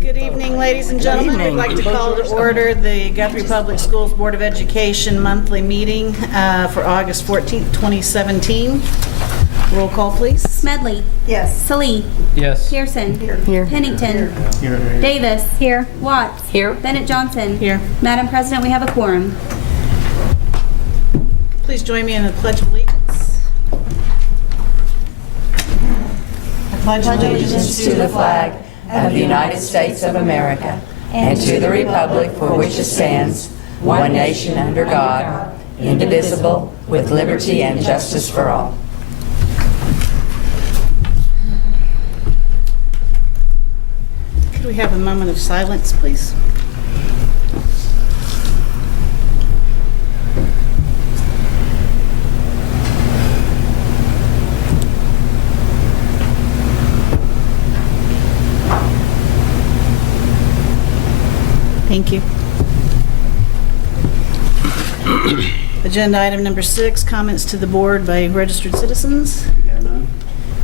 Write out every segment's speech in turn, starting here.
Good evening, ladies and gentlemen. We'd like to call to order the Guthrie Public Schools Board of Education monthly meeting for August 14th, 2017. Roll call, please. Smedley. Yes. Salee. Yes. Pearson. Here. Pennington. Here. Davis. Here. Watts. Here. Bennett Johnson. Here. Madam President, we have a quorum. Please join me in the Pledge of Allegiance. I pledge Allegiance to the flag of the United States of America and to the republic for which it stands, one nation under God, indivisible, with liberty and justice for all. Could we have a moment of silence, please? Thank you. Agenda item number 6, comments to the board by registered citizens. Yeah, none.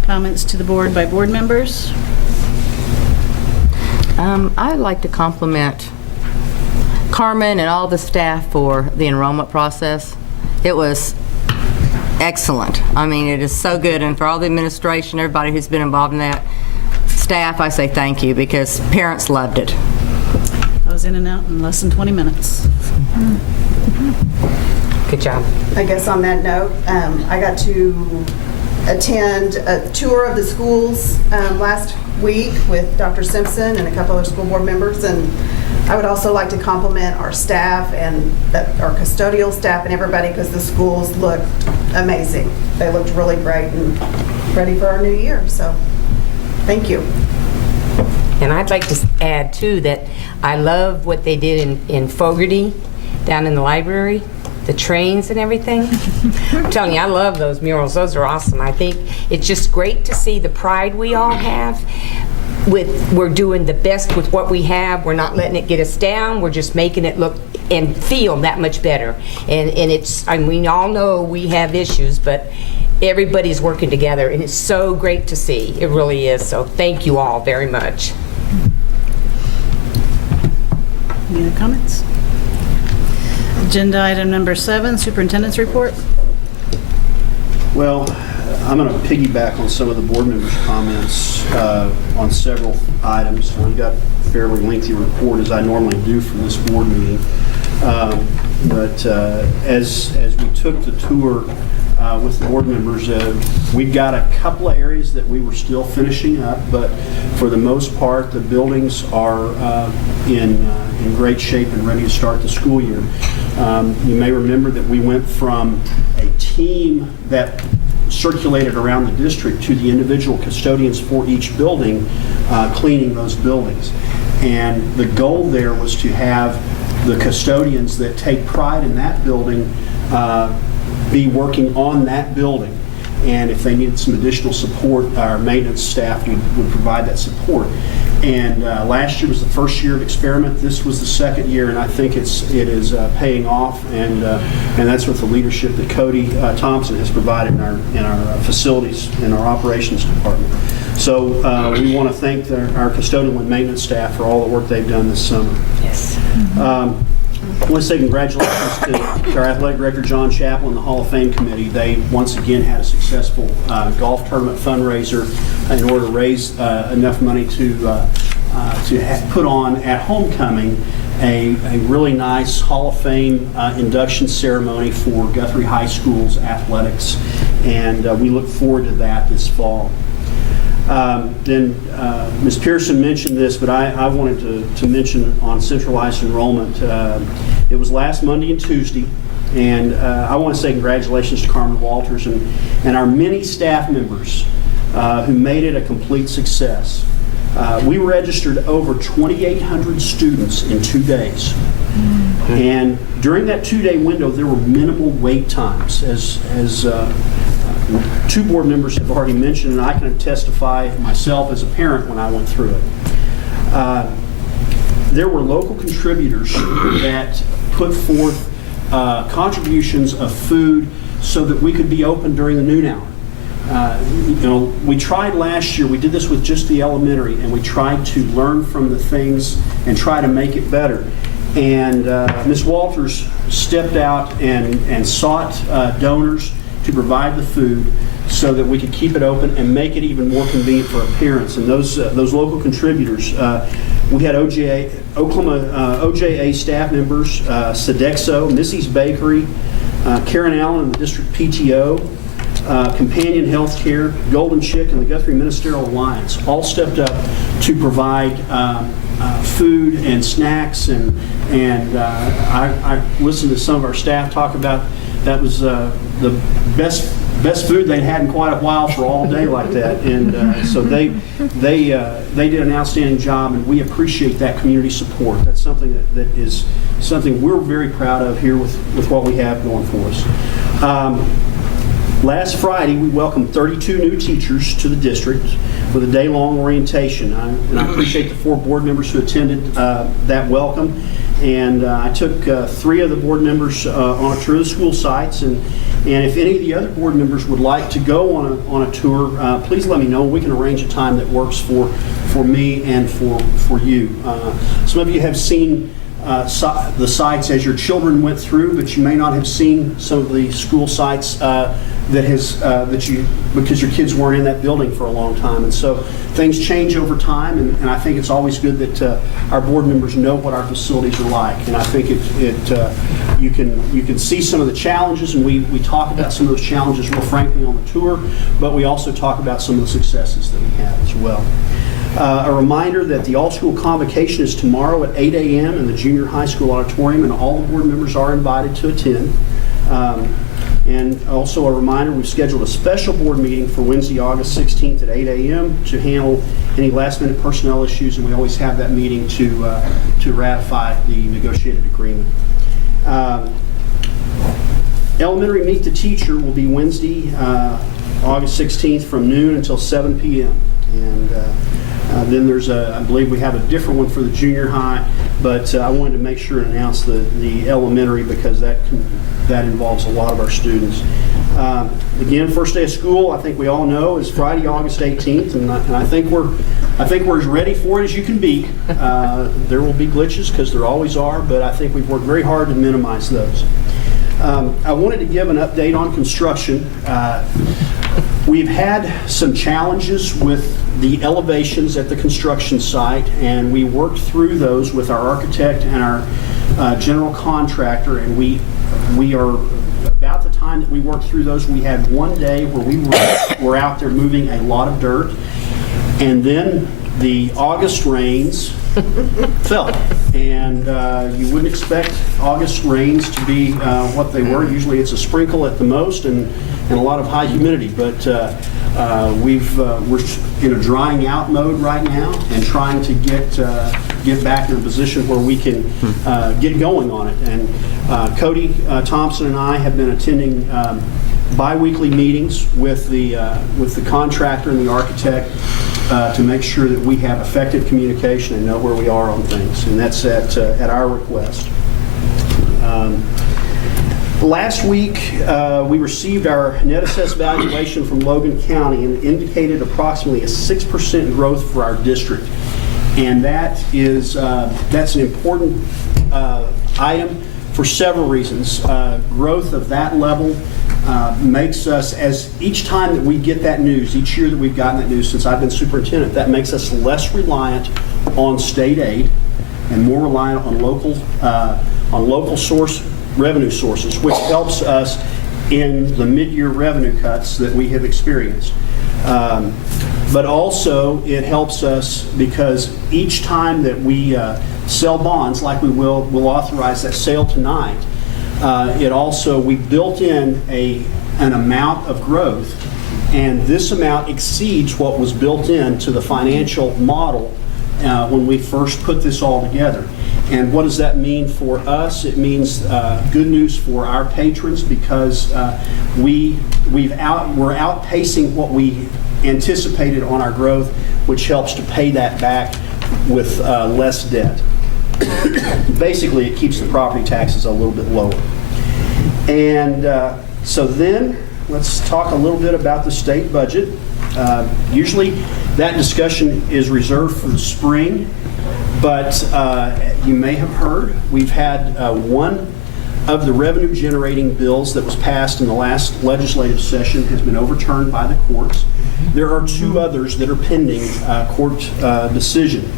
Comments to the board by board members. I'd like to compliment Carmen and all the staff for the enrollment process. It was excellent. I mean, it is so good, and for all the administration, everybody who's been involved in that, staff, I say thank you, because parents loved it. I was in and out in less than 20 minutes. Good job. I guess on that note, I got to attend a tour of the schools last week with Dr. Simpson and a couple other school board members, and I would also like to compliment our staff and our custodial staff and everybody, because the schools looked amazing. They looked really great and ready for our new year, so thank you. And I'd like to add, too, that I love what they did in Fogarty, down in the library, the trains and everything. I'm telling you, I love those murals. Those are awesome. I think it's just great to see the pride we all have. We're doing the best with what we have. We're not letting it get us down. We're just making it look and feel that much better. And it's, I mean, we all know we have issues, but everybody's working together, and it's so great to see. It really is. So thank you all very much. Any other comments? Agenda item number 7, superintendent's report. Well, I'm going to piggyback on some of the board members' comments on several items. I've got a fairly lengthy report, as I normally do for this board meeting. But as we took the tour with the board members, we've got a couple of areas that we were still finishing up, but for the most part, the buildings are in great shape and ready to start the school year. You may remember that we went from a team that circulated around the district to the individual custodians for each building, cleaning those buildings. And the goal there was to have the custodians that take pride in that building be working on that building. And if they needed some additional support, our maintenance staff would provide that support. And last year was the first year of experiment. This was the second year, and I think it is paying off. And that's with the leadership that Cody Thompson has provided in our facilities in our operations department. So we want to thank our custodial and maintenance staff for all the work they've done this summer. Yes. I want to say congratulations to our athletic director, John Chappell, and the Hall of Fame committee. They once again had a successful golf tournament fundraiser in order to raise enough money to put on at homecoming a really nice Hall of Fame induction ceremony for Guthrie High School's athletics, and we look forward to that this fall. Then Ms. Pearson mentioned this, but I wanted to mention on centralized enrollment. It was last Monday and Tuesday, and I want to say congratulations to Carmen Walters and our many staff members who made it a complete success. We registered over 2,800 students in 2 days. And during that 2-day window, there were minimal wait times, as two board members have already mentioned, and I can testify myself as a parent when I went through it. There were local contributors that put forth contributions of food so that we could be open during the noon hour. we tried last year, we did this with just the elementary, and we tried to learn from the things and try to make it better. And Ms. Walters stepped out and sought donors to provide the food so that we could keep it open and make it even more convenient for our parents. And those local contributors, we had OJA staff members, Sodexo, Missy's Bakery, Karen Allen and the district PTO, Companion Healthcare, Golden Chick, and the Guthrie Ministerial Alliance all stepped up to provide food and snacks. And I listened to some of our staff talk about that was the best food they'd had in quite a while for all day like that. And so they did an outstanding job, and we appreciate that community support. That's something that is something we're very proud of here with what we have going for us. Last Friday, we welcomed 32 new teachers to the district with a day-long orientation. And I appreciate the 4 board members who attended that welcome. And I took 3 of the board members on a tour of the school sites. And if any of the other board members would like to go on a tour, please let me know. We can arrange a time that works for me and for you. Some of you have seen the sites as your children went through, but you may not have seen some of the school sites because your kids weren't in that building for a long time. And so things change over time, and I think it's always good that our board members know what our facilities are like. And I think you can see some of the challenges, and we talk about some of those challenges real frankly on the tour, but we also talk about some of the successes that we have as well. A reminder that the all-school convocation is tomorrow at 8 a.m. in the junior high school auditorium, and all the board members are invited to attend. And also a reminder, we've scheduled a special board meeting for Wednesday, August 16th at 8 a.m. to handle any last-minute personnel issues, and we always have that meeting to ratify the negotiated agreement. Elementary Meet the Teacher will be Wednesday, August 16th from noon until 7 p.m. And then there's I believe we have a different one for the junior high, but I wanted to make sure and announce the elementary because that involves a lot of our students. Again, first day of school, I think we all know, is Friday, August 18th, and I think we're as ready for it as you can be. There will be glitches because there always are, but I think we've worked very hard to minimize those. I wanted to give an update on construction. We've had some challenges with the elevations at the construction site, and we worked through those with our architect and our general contractor, and we are about the time that we worked through those. We had one day where we were out there moving a lot of dirt, and then the August rains fell, and you wouldn't expect August rains to be what they were. Usually it's a sprinkle at the most and a lot of high humidity, but we're in a drying out mode right now and trying to get back in a position where we can get going on it. And Cody Thompson and I have been attending bi-weekly meetings with the contractor and the architect to make sure that we have effective communication and know where we are on things, and that's at our request. Last week, we received our net assessed valuation from Logan County, and it indicated approximately a 6% growth for our district. And that's an important item for several reasons. Growth of that level makes us, as each time that we get that news, each year that we've gotten that news since I've been superintendent, that makes us less reliant on state aid and more reliant on local revenue sources, which helps us in the mid-year revenue cuts that we have experienced. But also it helps us because each time that we sell bonds, like we'll authorize that sale tonight, we built in an amount of growth, and this amount exceeds what was built into the financial model when we first put this all together. And what does that mean for us? It means good news for our patrons because we're outpacing what we anticipated on our growth, which helps to pay that back with less debt. Basically, it keeps the property taxes a little bit lower. And so then let's talk a little bit about the state budget. Usually that discussion is reserved for the spring, but you may have heard we've had one of the revenue generating bills that was passed in the last legislative session has been overturned by the courts. There are two others that are pending court decision.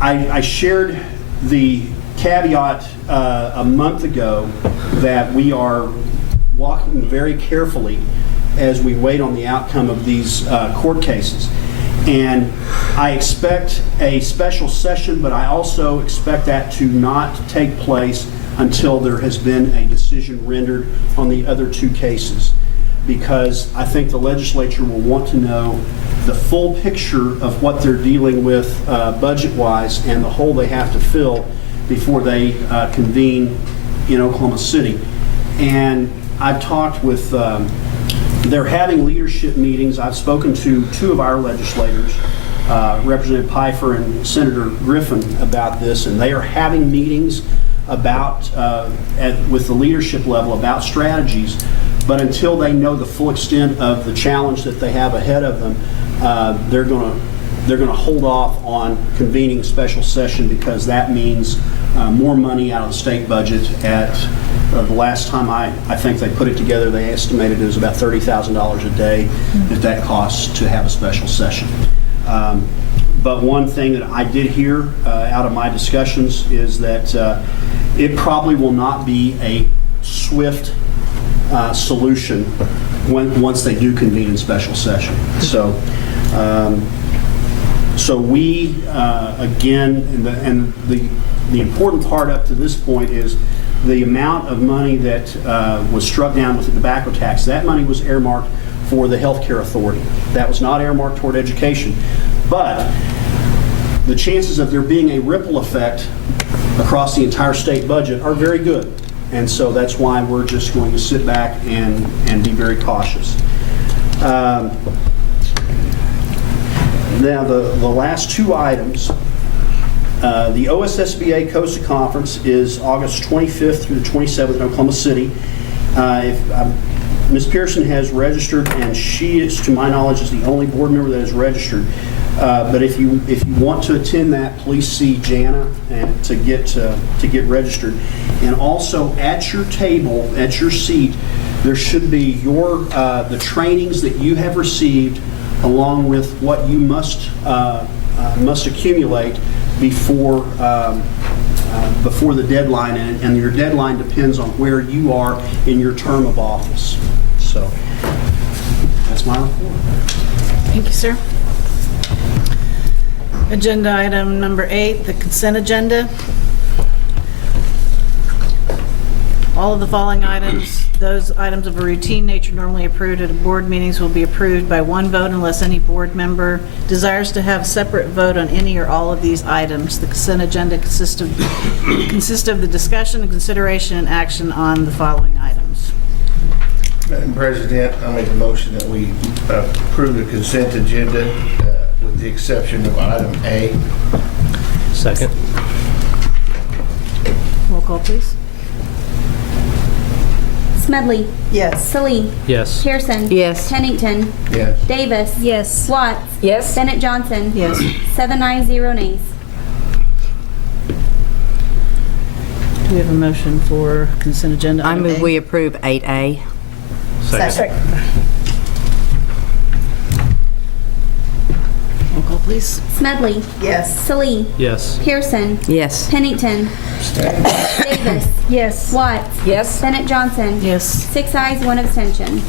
I shared the caveat a month ago that we are walking very carefully as we wait on the outcome of these court cases. And I expect a special session, but I also expect that to not take place until there has been a decision rendered on the other two cases, because I think the legislature will want to know the full picture of what they're dealing with budget-wise and the hole they have to fill before they convene in Oklahoma City. And I've talked with, they're having leadership meetings. I've spoken to two of our legislators, Representative Pfeiffer and Senator Griffin, about this, and they are having meetings about, with the leadership level about strategies. But until they know the full extent of the challenge that they have ahead of them, they're going to hold off on convening a special session, because that means more money out of the state budget. At the last time I think they put it together, they estimated it was about $30,000 a day that costs to have a special session. But one thing that I did hear out of my discussions is that it probably will not be a swift solution once they do convene in special session. So we, again, and the important part up to this point is the amount of money that was struck down with the tobacco tax. That money was earmarked for the healthcare authority. That was not earmarked toward education. But the chances of there being a ripple effect across the entire state budget are very good. And so that's why we're just going to sit back and be very cautious. Now, the last two items, the OSSBA Costa Conference is August 25th through the 27th in Oklahoma City. Ms. Pearson has registered, and she is, to my knowledge, is the only board member that is registered. But if you want to attend that, please see Jana and to get registered. And also at your table, at your seat, there should be the trainings that you have received, along with what you must accumulate before the deadline, and your deadline depends on where you are in your term of office. So that's my report. Thank you, sir. Agenda item number 8, the consent agenda. All of the following items, those items of a routine nature normally approved at board meetings, will be approved by one vote unless any board member desires to have a separate vote on any or all of these items. The consent agenda consists of the discussion and consideration and action on the following items. Madam President, I make a motion that we approve the consent agenda with the exception of item A. Second. Roll call, please. Smedley. Yes. Salee. Yes. Pearson. Yes. Pennington. Yes. Davis. Yes. Watts. Yes? Bennett Johnson. Yes. 7 ayes, 0 nays. Do we have a motion for consent agenda I item move A? we approve 8A. Second. Roll call, please. Smedley. Yes. Salee. Yes. Pearson. Yes. Pennington. Davis. Yes. Watts. Yes? Bennett Johnson. Yes. 6 ayes, 1 abstention.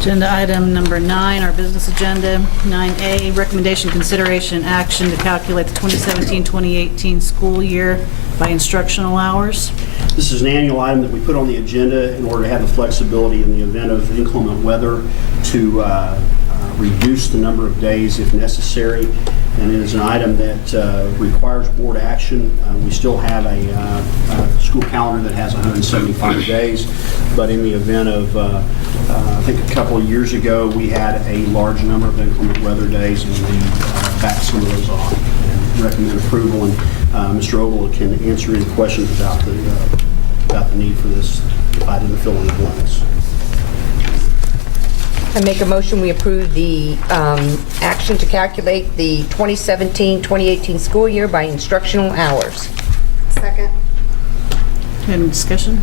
Agenda item number 9, our business agenda. 9A, recommendation, consideration, and action to calculate the 2017-2018 school year by instructional hours. This is an annual item that we put on the agenda in order to have the flexibility in the event of inclement weather to reduce the number of days if necessary. And it is an item that requires board action. We still have a school calendar that has 175 days, but in the event of, I think a couple of years ago, we had a large number of inclement weather days, and we backed some of those off and recommend approval. And Mr. Ogle can answer any questions about about the need for this if I didn't fill in the blanks. I make a motion, we approve the action to calculate the 2017-2018 school year by instructional hours. Second. Any discussion?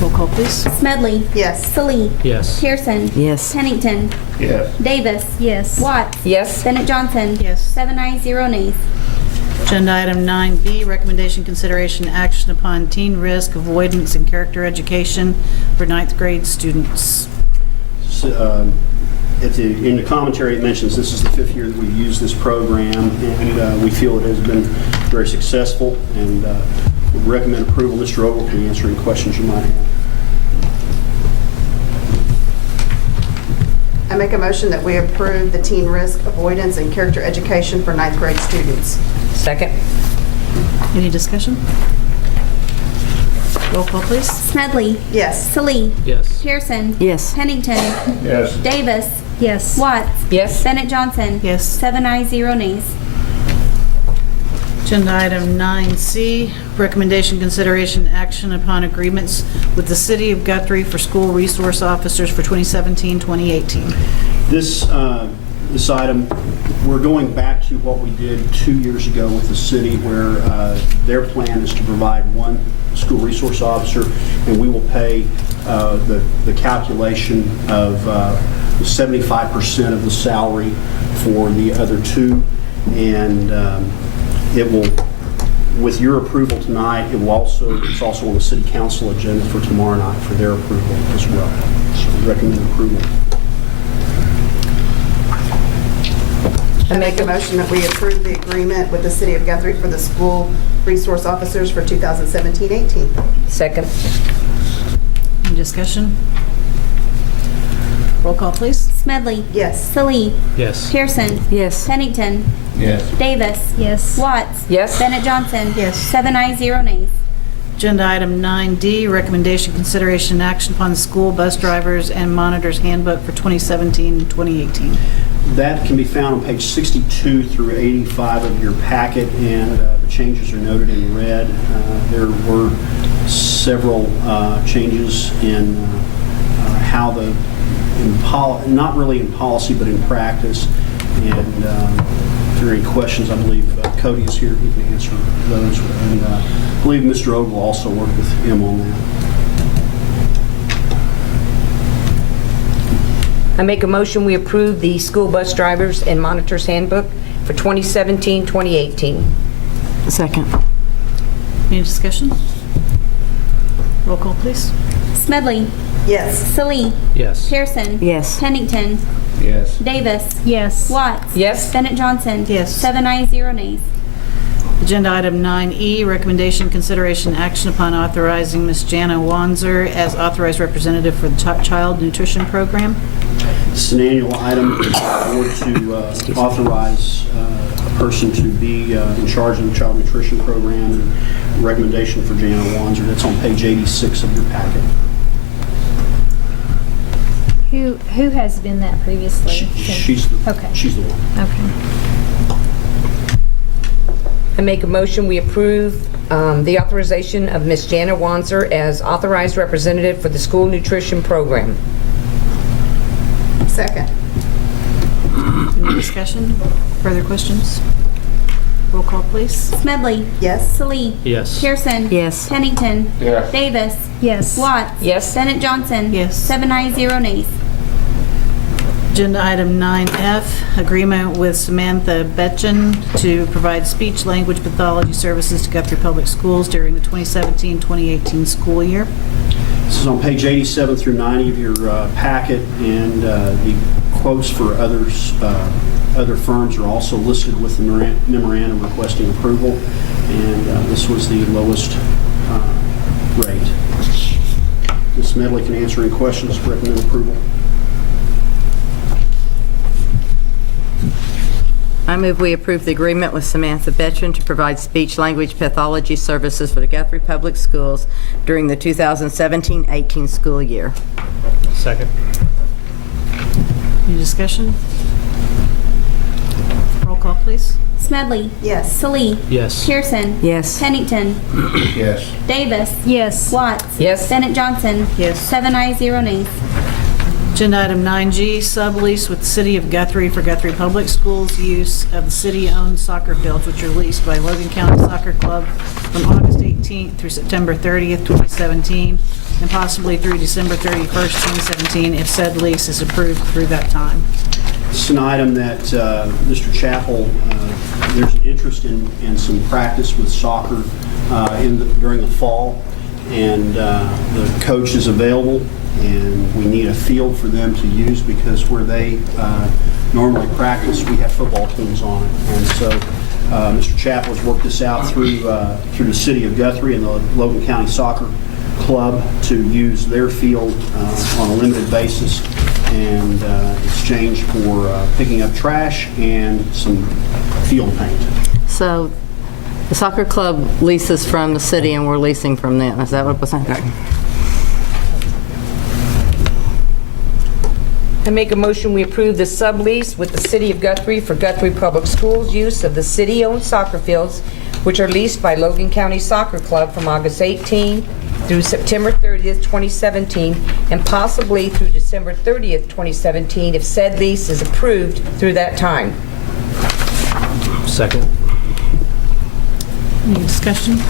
Roll call, please. Smedley. Yes. Salee. Yes. Pearson. Yes. Pennington. Yes. Davis. Yes. Watts. Yes. Bennett Johnson. Yes. 7 ayes, 0 nays. Agenda item 9B, recommendation, consideration, action upon teen risk avoidance and character education for ninth grade students. In the commentary, it mentions this is the 5th year that we've used this program, and we feel it has been very successful, and would recommend approval. Mr. Ogle can answer any questions you might have. I make a motion that we approve the teen risk avoidance and character education for ninth grade students. Second. Any discussion? Roll call, please. Smedley. Yes. Salee. Yes. Pearson. Yes. Pennington. Yes. Davis. Yes. Watts. Yes. Bennett Johnson. Yes. 7 ayes, 0 nays. Agenda item 9C, recommendation, consideration, action upon agreements with the City of Guthrie for school resource officers for 2017-2018. This item, we're going back to what we did 2 years ago with the city, where their plan is to provide one school resource officer, and we will pay the calculation of 75% of the salary for the other two, and it will, with your approval tonight, it's also on the city council agenda for tomorrow night for their approval as well. So we recommend approval. I make a motion that we approve the agreement with the City of Guthrie for the school resource officers for 2017-18. Second. Any discussion? Roll call, please. Smedley. Yes. Salee. Yes. Pearson. Yes. Pennington. Yes. Davis. Yes. Watts. Yes. Bennett Johnson. Yes. 7 ayes, 0 nays. Agenda item 9D, recommendation, consideration, and action upon the school bus drivers and monitors handbook for 2017-2018. That can be found on page 62 through 85 of your packet, and the changes are noted in red. There were several changes in how not really in policy, but in practice. And if there are any questions, I believe Cody is here. He can answer those. And I believe Mr. Ogle also worked with him on that. I make a motion, we approve the school bus drivers and monitors handbook for 2017-2018. Second. Any discussion? Roll call, please. Smedley. Yes. Salee. Yes. Pearson. Yes. Pennington. Yes. Davis. Yes. Watts. Yes. Bennett Johnson. Yes. 7 ayes, 0 nays. Agenda item 9E, recommendation, consideration, action upon authorizing Ms. Jana Wanzer as authorized representative for the Child Nutrition Program. It's an annual item for the board to authorize a person to be in charge of the child nutrition program, and recommendation for Jana Wanzer. That's on page 86 of your packet. Who has been that previously? She's the one. Okay. I make a motion, we approve the authorization of Ms. Jana Wanzer as authorized representative for the school nutrition program. Second. Any discussion? Further questions? Roll call, please. Smedley. Yes. Salee. Yes. Pearson. Yes. Pennington. Yes. Davis. Yes. Watts. Yes. Bennett Johnson. Yes. 7 ayes, 0 nays. Agenda item 9F, agreement with Samantha Betchen to provide speech-language pathology services to Guthrie Public Schools during the 2017-2018 school year. This is on page 87 through 90 of your packet, and the quotes for other firms are also listed with the memorandum requesting approval, and this was the lowest rate. Ms. Medley can answer any questions, recommend approval. I move we approve the agreement with Samantha Betchen to provide speech-language pathology services for the Guthrie Public Schools during the 2017-18 school year. Second. Any discussion? Roll call, please. Smedley. Yes. Salee. Yes. Pearson. Yes. Pennington. Yes. Davis. Yes. Watts. Yes. Bennett Johnson. Yes. 7 ayes, 0 nays. Agenda item 9G, sublease with the City of Guthrie for Guthrie Public Schools use of the city-owned soccer fields, which are leased by Logan County Soccer Club from August 18th through September 30th, 2017, and possibly through December 31st, 2017, if said lease is approved through that time. It's an item that Mr. Chappell, there's an interest in some practice with soccer during the fall, and the coach is available, and we need a field for them to use because where they normally practice, we have football teams on it. And so Mr. Chappell has worked this out through the City of Guthrie and the Logan County Soccer Club to use their field on a limited basis and exchange for picking up trash and some field paint. So the soccer club leases from the city and we're leasing from them. Is that what was saying? I make a motion we approve the sublease with the City of Guthrie for Guthrie Public Schools use of the city-owned soccer fields, which are leased by Logan County Soccer Club from August 18 through September 30th, 2017, and possibly through December 30th, 2017, if said lease is approved through that time. Second. Any discussion?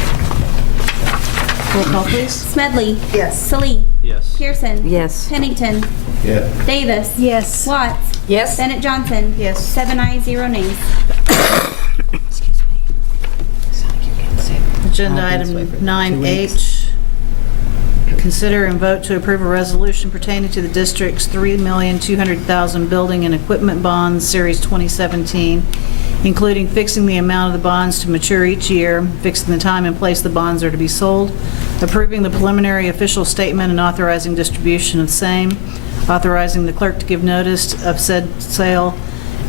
Roll call, please. Smedley. Yes. Salee. Yes. Pearson. Yes. Pennington. Yeah. Davis. Yes. Watts. Yes? Bennett Johnson. Yes. 7 ayes, 0 nays. Agenda item 9H, consider and vote to approve a resolution pertaining to the district's $3,200,000 building and equipment bonds, Series 2017, including fixing the amount of the bonds to mature each year, fixing the time and place the bonds are to be sold, approving the preliminary official statement and authorizing distribution of same, authorizing the clerk to give notice of said sale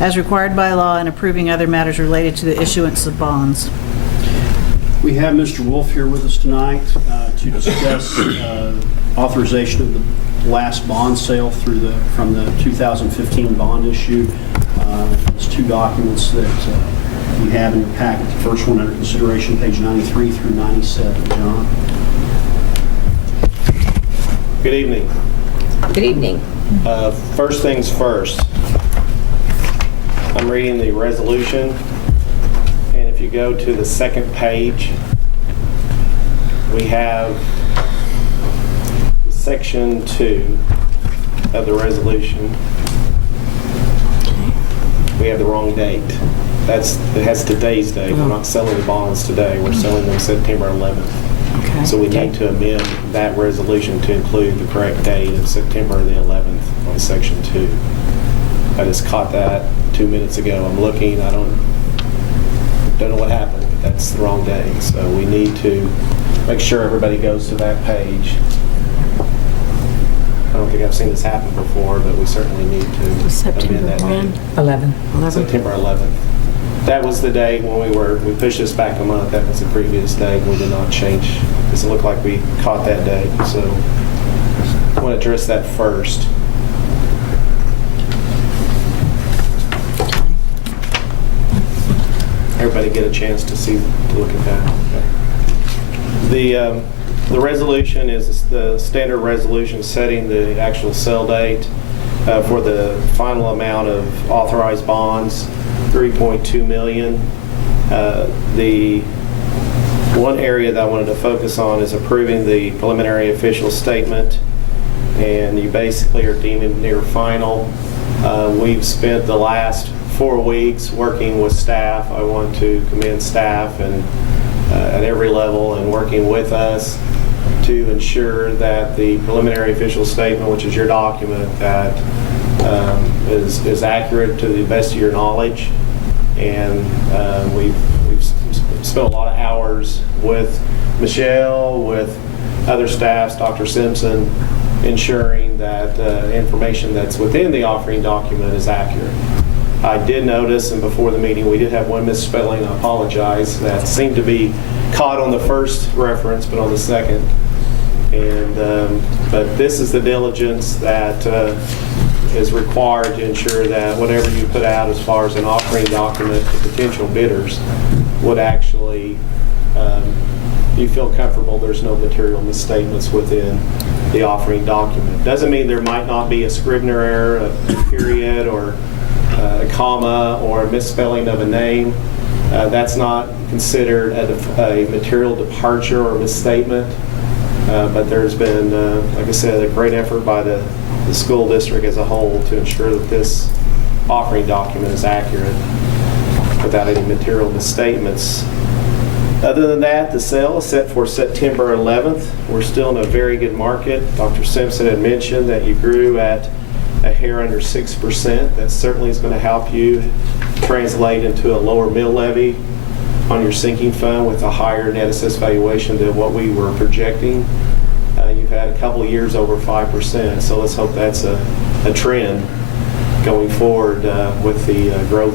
as required by law, and approving other matters related to the issuance of bonds. We have Mr. Wolf here with us tonight to discuss authorization of the last bond sale from the 2015 bond issue. There's two documents that we have in your packet. The first one under consideration, page 93 through 97. John? Good evening. Good evening. First things first, I'm reading the resolution, and if you go to the second page, we have section 2 of the resolution. We have the wrong date. It has today's date. We're not selling the bonds today. We're selling them September 11th. Okay. So we need to amend that resolution to include the correct date of September the 11th on section 2. I just caught that 2 minutes ago. I'm looking. I don't know what happened, but that's the wrong date. So we need to make sure everybody goes to that page. I don't think I've seen this happen before, but we certainly need to amend that date. 11. September 11th. That was the day when we pushed this back a month. That was the previous date. We did not change. It looked like we caught that date. So I want to address that first. Everybody get a chance to look at that. Okay. The resolution is the standard resolution setting the actual sale date for the final amount of authorized bonds, $3.2 million. The one area that I wanted to focus on is approving the preliminary official statement, and you basically are deeming near final. We've spent the last 4 weeks working with staff. I want to commend staff and at every level and working with us to ensure that the preliminary official statement, which is your document, that is accurate to the best of your knowledge. And we've spent a lot of hours with Michelle, with other staffs, Dr. Simpson, ensuring that information that's within the offering document is accurate. I did notice, and before the meeting, we did have one misspelling, I apologize, that seemed to be caught on the first reference, but on the second. And but this is the diligence that is required to ensure that whatever you put out as far as an offering document to potential bidders would actually, you feel comfortable there's no material misstatements within the offering document. Doesn't mean there might not be a Scrivener error, a period, or a comma, or a misspelling of a name. That's not considered a material departure or misstatement. But there's been, like I said, a great effort by the school district as a whole to ensure that this offering document is accurate without any material misstatements. Other than that, the sale is set for September 11th. We're still in a very good market. Dr. Simpson had mentioned that you grew at a hair under 6%. That certainly is going to help you translate into a lower mill levy on your sinking fund with a higher net assessed valuation than what we were projecting. You've had a couple of years over 5%, so let's hope that's a trend going forward with the growth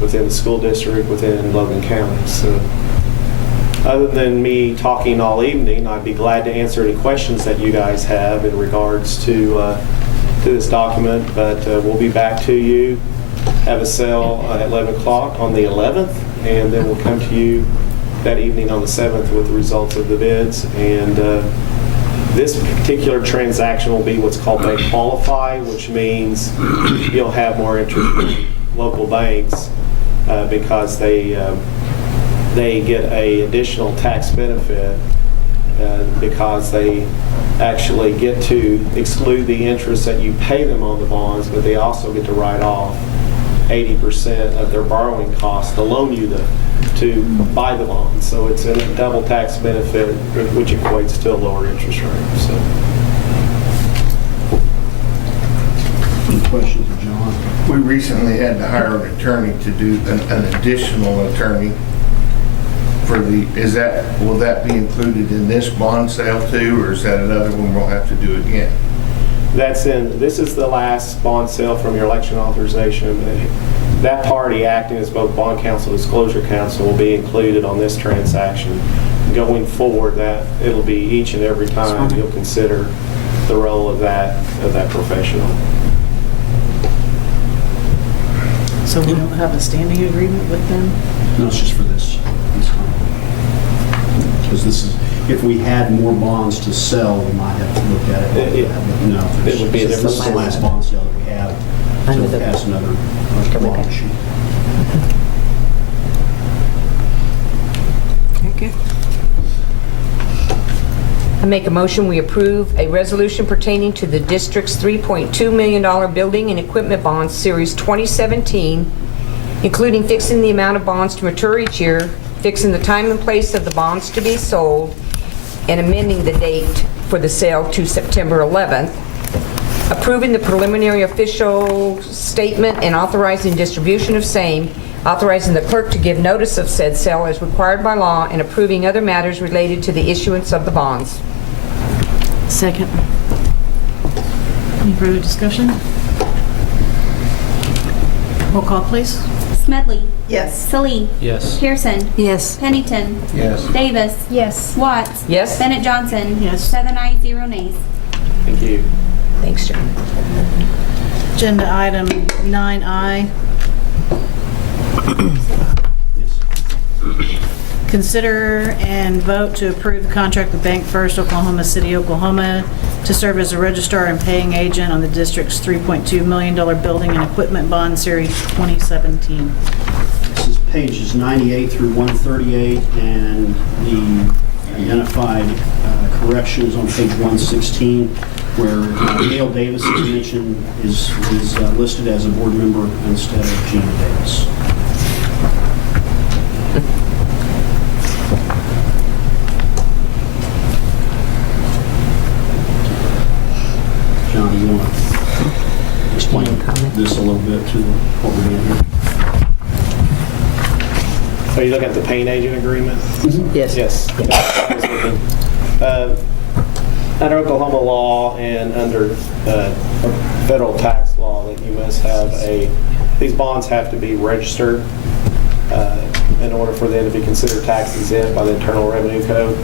within the school district, within Logan County. So, other than me talking all evening, I'd be glad to answer any questions that you guys have in regards to this document, but we'll be back to you, have a sale at 11 o'clock on the 11th, and then we'll come to you that evening on the 7th with the results of the bids. And this particular transaction will be what's called bank qualify, which means you'll have more interest from local banks because they get an additional tax benefit because they actually get to exclude the interest that you pay them on the bonds, but they also get to write off 80% of their borrowing costs to loan you to buy the bonds. So it's a double tax benefit, which equates to a lower interest rate. So, Any questions of John? We recently had to hire an attorney to do an additional attorney for will that be included in this bond sale too, or is that another one we'll have to do again? this is the last bond sale from your election authorization. That party acting as both bond counsel and disclosure counsel will be included on this transaction. Going forward, that it'll be each and every time you'll consider the role of that professional. So we don't have a standing agreement with them? No, it's just for this time. Because this is, if we had more bonds to sell, we might have to look at it. But no, It would be a this different is the last bond sale that we have until we pass another bond issue. Okay. I make a motion, we approve a resolution pertaining to the district's $3.2 million building and equipment bonds, Series 2017, including fixing the amount of bonds to mature each year, fixing the time and place of the bonds to be sold, and amending the date for the sale to September 11th, approving the preliminary official statement and authorizing distribution of same, authorizing the clerk to give notice of said sale as required by law, and approving other matters related to the issuance of the bonds. Second. Any further discussion? Roll call, please. Smedley. Yes. Salee. Yes. Pearson. Yes. Pennington. Yes. Davis. Yes. Watts. Yes? Bennett Johnson. Yes. 7 ayes, 0 nays. Thank you. Thanks, John. Agenda item 9I. Consider and vote to approve the contract with Bank First Oklahoma City, Oklahoma to serve as a registrar and paying agent on the district's $3.2 million building and equipment bond series 2017. This is pages 98 through 138, and the identified corrections on page 116, where Gail Davis is mentioned, is listed as a board member instead of Gina Davis. John, do you want to explain this a little bit to what we're doing here? Are you looking at the paying agent agreement? Yes. Yes. I was looking. Under Oklahoma law and under federal tax law, that you must have these bonds have to be registered in order for them to be considered tax exempt by the Internal Revenue Code.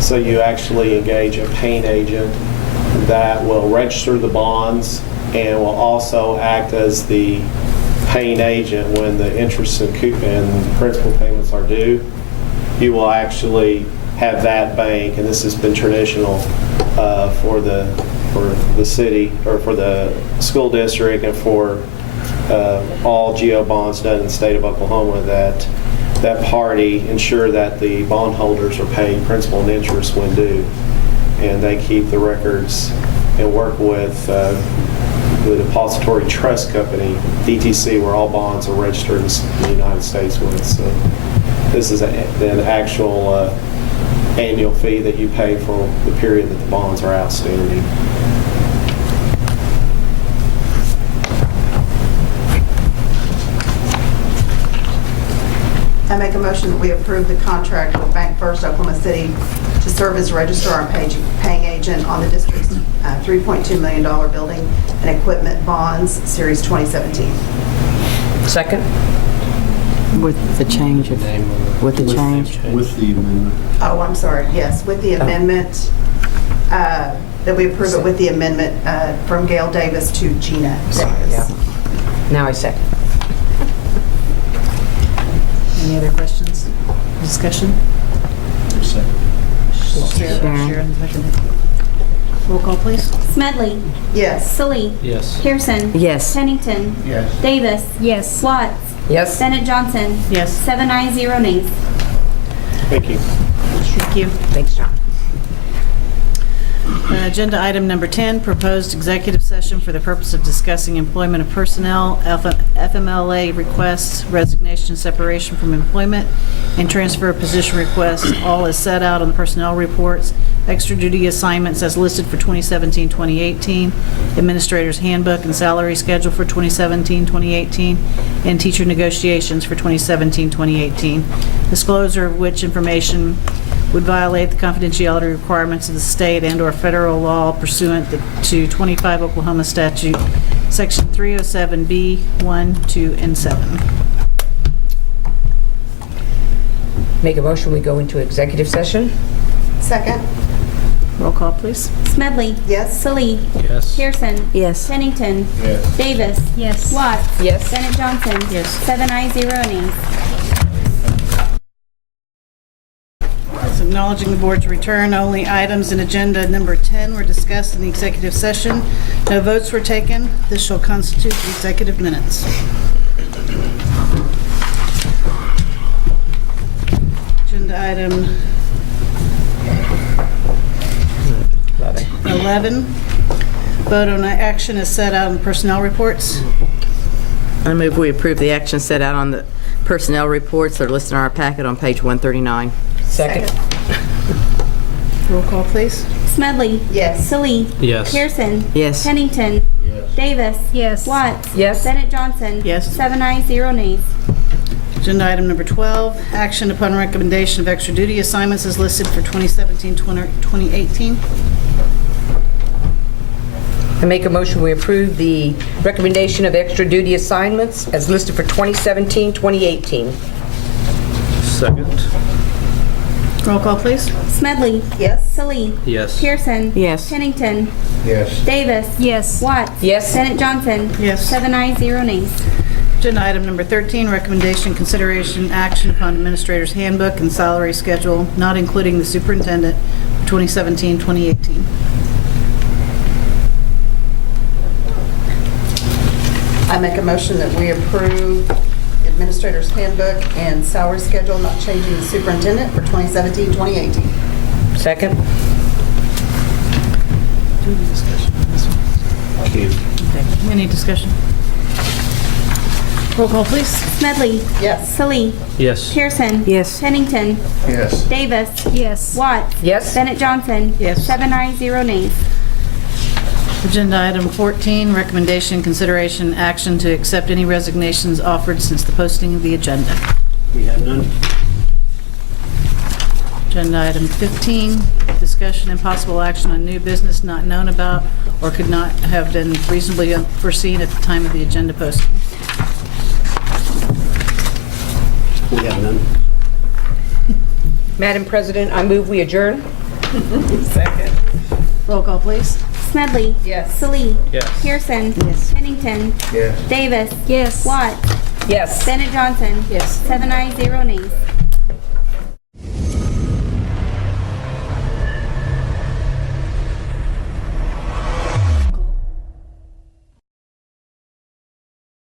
So you actually engage a paying agent that will register the bonds and will also act as the paying agent when the interest and principal payments are due. You will actually have that bank, and this has been traditional for the city, or for the school district, and for all GO bonds done in the state of Oklahoma, that party ensure that the bondholders are paying principal and interest when due. And they keep the records and work with the Depository Trust Company, DTC, where all bonds are registered in the United States with. So this is an actual annual fee that you pay for the period that the bonds are outstanding. I make a motion that we approve the contract with Bank First Oklahoma City to serve as registrar and paying agent on the district's $3.2 million building and equipment bonds, Series 2017. Second? With the change of, with the change. With the amendment. Oh, I'm sorry, yes, with the amendment, that we approve it with the amendment from Gail Davis to Gina Davis. Now I second. Any other questions, discussion? Second. Sharon, seconded. Roll call, please. Smedley. Yes. Salee. Yes. Pearson. Yes. Pennington. Yes. Davis. Yes. Watts. Yes? Bennett Johnson. Yes. 7 ayes, 0 nays. Thank you. Thank you. Thanks, John. Agenda item number 10, proposed executive session for the purpose of discussing employment of personnel, FMLA requests, resignation, separation from employment, and transfer of position requests, all as set out on the personnel reports, extra duty assignments as listed for 2017-2018, administrator's handbook and salary schedule for 2017-2018, and teacher negotiations for 2017-2018, disclosure of which information would violate the confidentiality requirements of the state and/or federal law pursuant to 25 Oklahoma statute, section 307B, 1, 2, and 7. Make a motion, we go into executive session? Second? Roll call, please. Smedley. Yes. Salee. Yes. Pearson. Yes. Pennington. Yes. Davis. Yes. Watts. Yes. Bennett Johnson. Yes. 7 ayes, 0 nays. Acknowledging the board's return, only items in agenda number 10 were discussed in the executive session. No votes were taken. This shall constitute the executive minutes. Agenda item 11, vote on action as set out in personnel reports. I move we approve the action set out on the personnel reports that are listed in our packet on page 139. Second? Roll call, please. Smedley. Yes. Salee. Yes. Pearson. Yes. Pennington. Yes. Davis. Yes. Watts. Yes. Bennett Johnson. Yes. 7 ayes, 0 nays. Agenda item number 12, action upon recommendation of extra duty assignments as listed for 2017-2018. I make a motion, we approve the recommendation of extra duty assignments as listed for 2017-2018. Second. Roll call, please. Smedley. Yes. Salee. Yes. Pearson. Yes. Pennington. Yes. Davis. Yes. Watts. Yes. Bennett Johnson. Yes. 7 ayes, 0 nays. Agenda item number 13, recommendation, consideration, action upon administrator's handbook and salary schedule, not including the superintendent, for 2017-2018. I make a motion that we approve the administrator's handbook and salary schedule, not changing the superintendent for 2017-2018. Second? Any discussion on this one? Okay. Any discussion? Roll call, please. Smedley. Yes. Salee. Yes. Pearson. Yes. Pennington. Yes. Davis. Yes. Watts. Yes. Bennett Johnson. Yes. 7 ayes, 0 nays. Agenda item 14, recommendation, consideration, action to accept any resignations offered since the posting of the agenda. We have none. Agenda item 15, discussion and possible action on new business not known about or could not have been reasonably foreseen at the time of the agenda posting. We have none. Madam President, I move we adjourn. Roll call, please. Smedley. Yes. Salee. Yes. Pearson. Yes. Pennington. Yes. Davis. Yes. Watts. Yes. Bennett Johnson. Yes. 7 ayes, 0 nays.